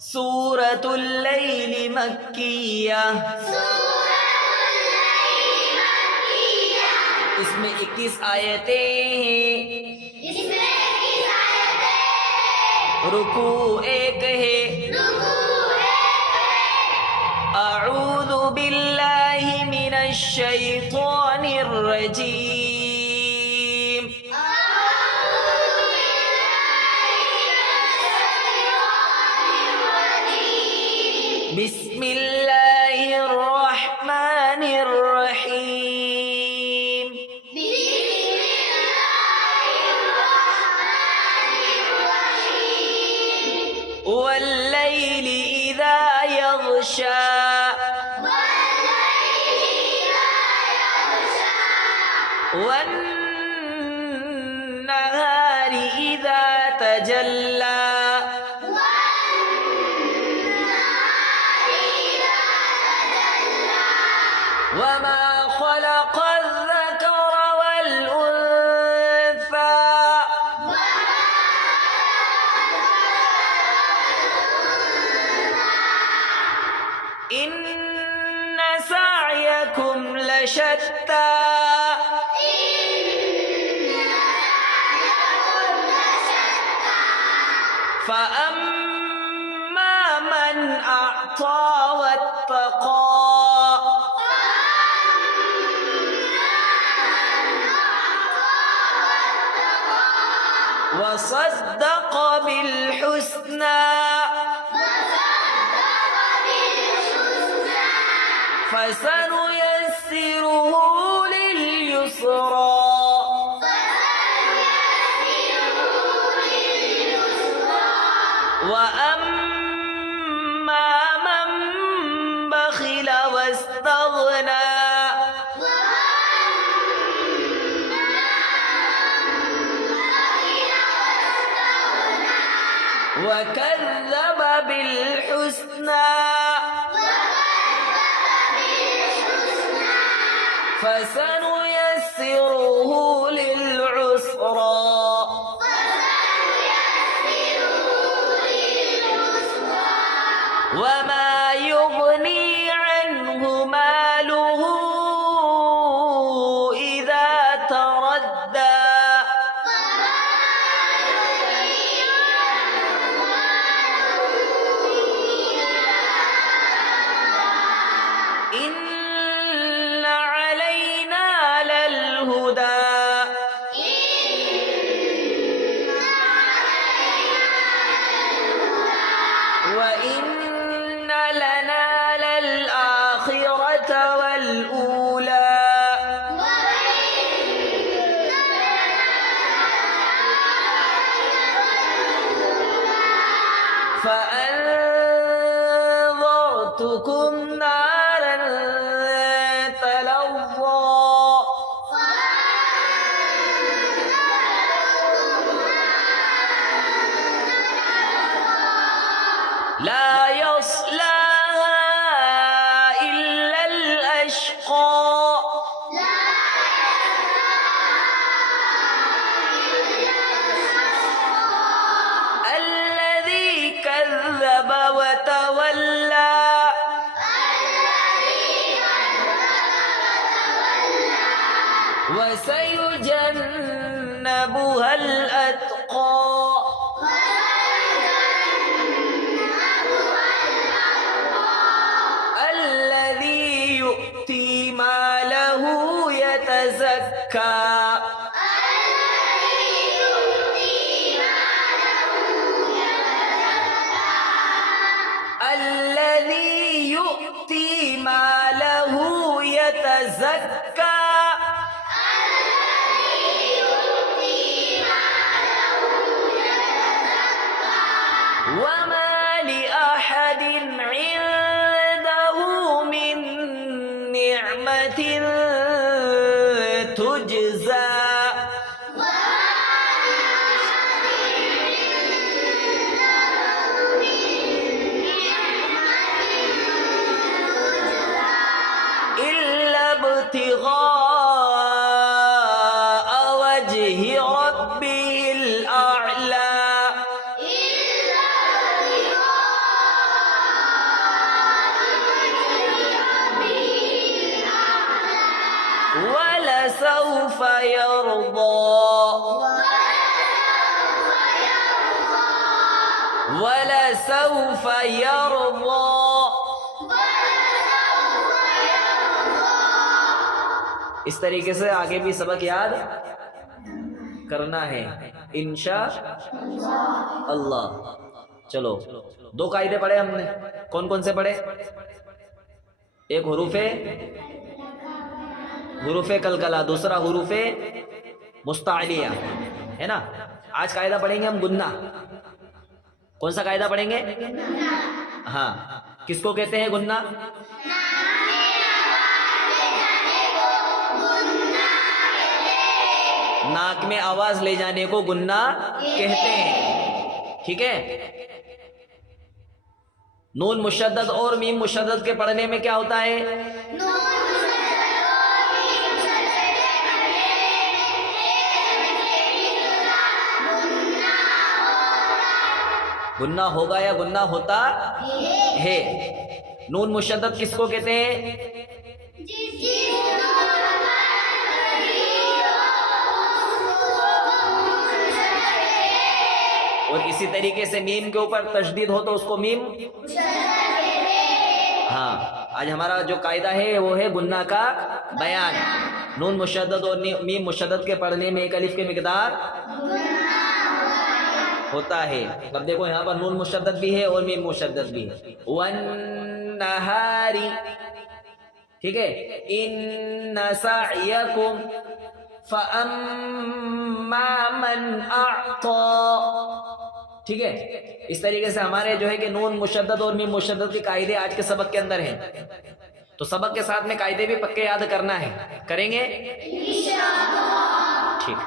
सूरतुल लैल मक्किया, इसमें 21 आयतें हैं, रुकू एक है। अऊज़ु बिल्लाहि मिनश शैतानिर रजीम। बिस्मिल्लाहिर रहमानिर रहीम। वल्लैलि इज़ा यग़शा, वन्नहारि इज़ा तजल्ला, वमा खलक़ल ज़करा वल उन्सा, इन्न सअयकुम लशत्ता, फअम्मा मन अअता वत्तक़ा, वसद्दक़ बिलहुस्ना, फसनुयस्सिरुहु लिलयुस्रा, वअम्मा मन बखिल वस्तगना, वकज़्ज़ब बिलहुस्ना, फसनुयस्सिरुहु लिलयुस्रा, वमा युग़नी अन्हु मालुहु इज़ा तरद्दा, इन्न अलैना ललहुदा, व इन्न लना ललआखिरत वल ऊला, फअनज़रतुकुम नारन तलज़्ज़ा, ला यस्लाहा इल्लल अश्क़ा, الذي كذب وتولى، وسيجنبها الأتقى، الذي يؤتي ماله يتزكى، الذي يؤتي ماله يتزكى، وما لأحد عنده من نعمة تجزى، إلا ابتغاء وجه ربه الأعلى، وَلَسَوْفَ يَرْضَى وَلَسَوْفَ يَرْضَى. اس طریقے سے آگے بھی سبق یاد کرنا ہے انشاء اللہ. چلو دو قاعدے پڑھے ہم نے. کون کون سے پڑھے؟ ایک حروف کلکلا، دوسرا حروف مستعلیہ ہے نا. آج قاعدہ پڑھیں گے ہم گنہ. کون سا قاعدہ پڑھیں گے؟ ہاں، کس کو کہتے ہیں گنہ؟ ناک میں آواز لے جانے کو گنہ کہتے ہیں. ٹھیک ہے. نون مشدد اور میم مشدد کے پڑھنے میں کیا ہوتا ہے؟ گنہ ہوگا یا گنہ ہوتا ہے. نون مشدد کس کو کہتے ہیں؟ اور اسی طریقے سے میم کے اوپر تشدید ہو تو اس کو میم. ہاں، آج ہمارا جو قاعدہ ہے وہ ہے گنہ کا بیان. نون مشدد اور میم مشدد کے پڑھنے میں ایک الف کی مقدار ہوتا ہے. اب دیکھو یہاں پر نون مشدد بھی ہے اور میم مشدد بھی ہے. وَالنَّهَارِ، ٹھیک ہے. إِنَّ سَعْيَكُمْ فَأَمَّا مَنْ أَعْطَى. ٹھیک ہے. اس طریقے سے ہمارے جو ہے کہ نون مشدد اور میم مشدد کے قاعدے آج کے سبق کے اندر ہیں. تو سبق کے ساتھ میں قاعدے بھی پکے یاد کرنا ہے. کریں گے انشاءاللہ. ٹھیک.